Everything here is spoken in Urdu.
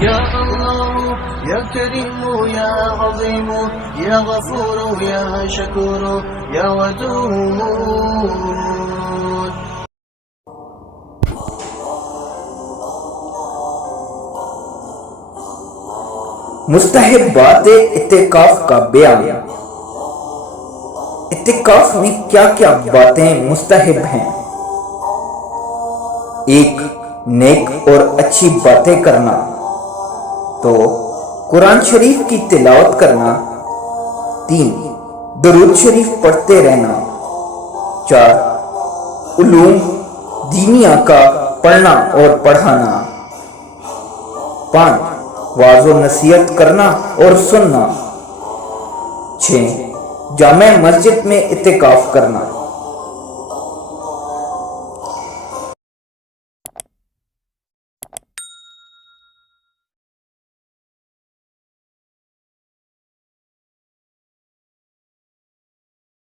يا الله يا كريم يا عظيم يا غفور يا شكور يا ودود. مستحبات اعتکاف کا بیان۔ اعتکاف میں کیا کیا باتیں مستحب ہیں؟ 1. نیک اور اچھی باتیں کرنا، تو قرآن شریف کی تلاوت کرنا۔ 3. درود شریف پڑھتے رہنا۔ 4. علوم دینیا کا پڑھنا اور پڑھانا۔ 5. واعظ و نصیحت کرنا اور سننا۔ 6. جامع مسجد میں اعتکاف کرنا۔